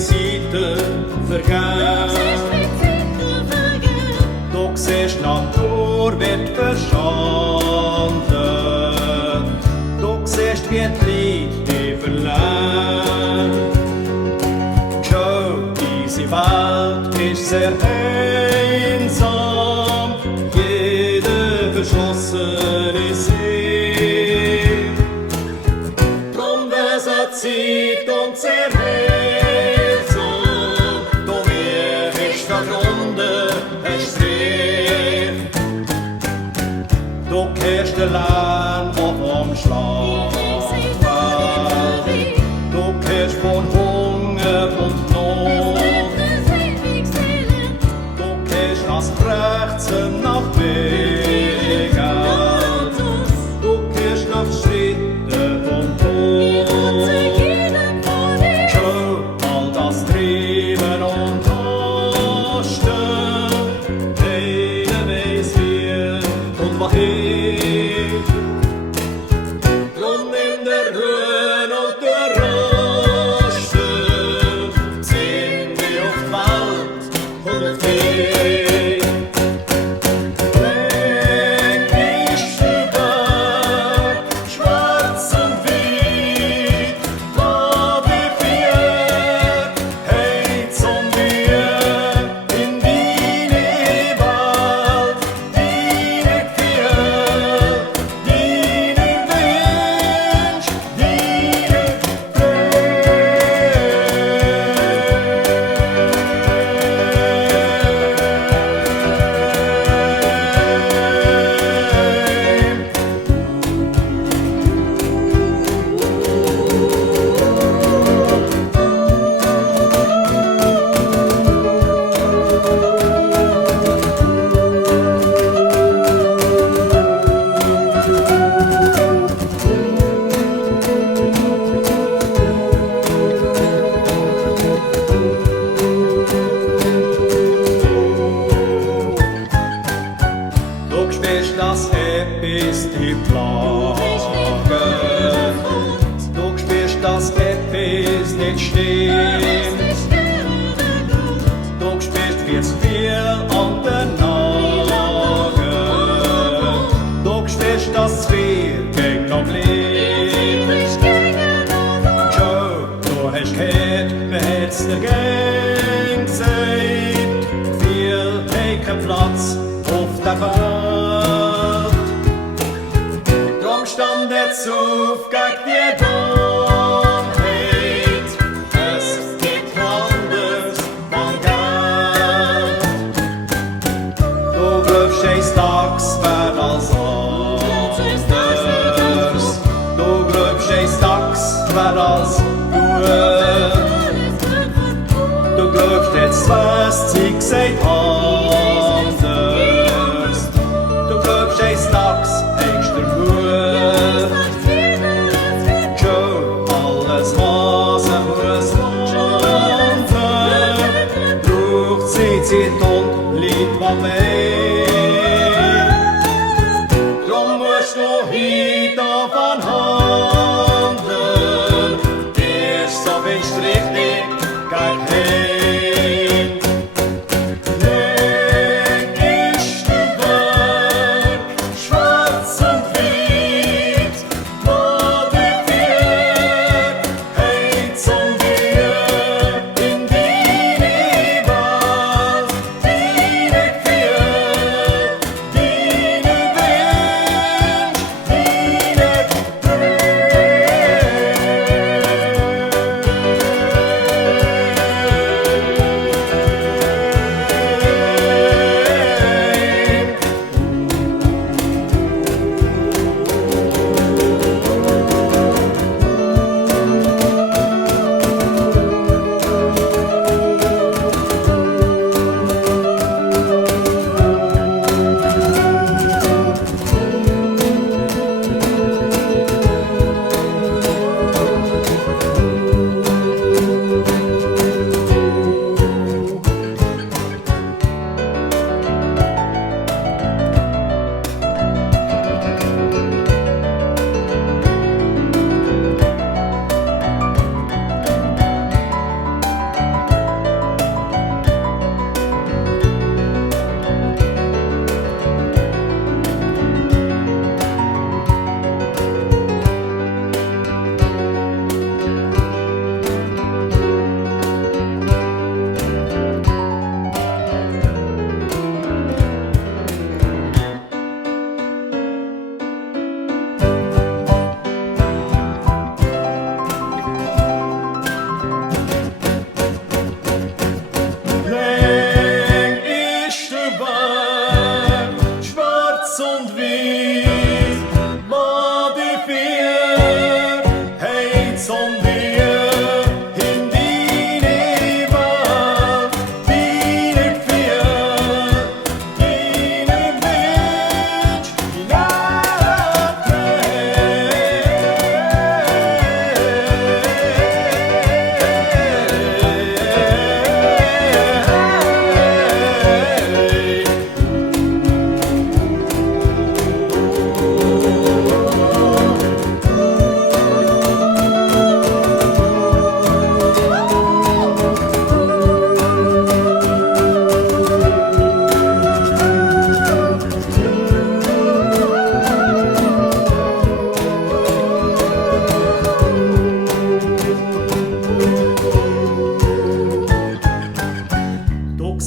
Zeiten vergehen. Du siehst, Natur wird verschanden. Du siehst, wie die Leute verlernen. Schau, diese Welt ist sehr einsam. Jeder verschlossene See. Drum wär's eine Zeit und sehr heilsam. Du mir ist verbunden, es sehr. Du kehrst den Lärm vom Schlaf. Du kehrst von Hunger und Not. Du kehrst das Krächzen nach Wegen. Du kehrst nach Schritten vom Tod. Schau, all das Treiben und Hasten. Keiner weiß wie und wohin. Drum nimm der Ruhe und der Rasten. Sinn wie auf die Welt und auf dich. Weg ist der Berg, schwarz und weit. Lad dich vier, heiz und wir in deine Welt, deine Gefühl, deine Wünsch, deine Du spürst, dass etwas dich plagt. Du spürst, dass etwas nicht stimmt. Du spürst, wie es viel an den Nagen. Du spürst, dass es viel gegen noch lebt. Schau, du hast gehört, wer hat's dir gern gesagt? Viel kein Platz auf der Welt. Drum stand jetzt auf gegen die Dummheit. Es gibt anders von Geld. Du glaubst, eines Tages wär als anders. Du glaubst, eines Tages wär als gut. Du glaubst, jetzt wär's Zeug gesagt anders. Du glaubst, eines Tages hängst du Mut. Schau, alles was muss wandeln, braucht Zeit und Lied was mehr. Drum musst du heute davon handeln. Erst so bist du richtig gegen hin. Weg ist der Berg, schwarz und weit. Lad dich vier, heiz und wir in deine Welt, deine Gefühl,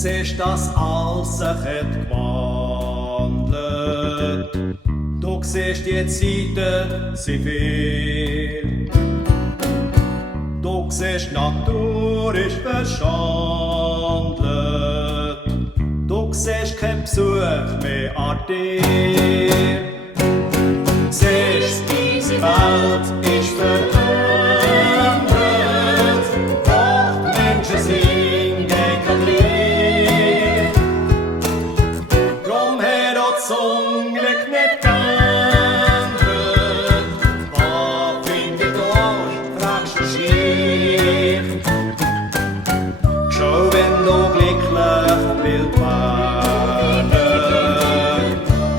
siehst, dass alles sich hat gewandelt. Du siehst, die Zeiten sind viel. Du siehst, die Natur ist verschandelt. Du siehst, kein Besuch mehr an dir. Du siehst, diese Welt ist verändert. Doch die Menschen sind gegen dich. Drum hat auch das Unglück nicht geändert. Was finde ich da, fragst du schier. Schau, wenn du glücklich willst werden.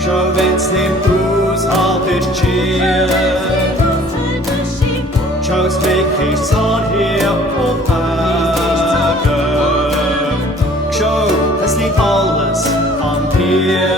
Schau, wenn's nicht aushält, ist schier. Schau, das Glück ist an hier auf Erden. Schau, es liegt alles an dir.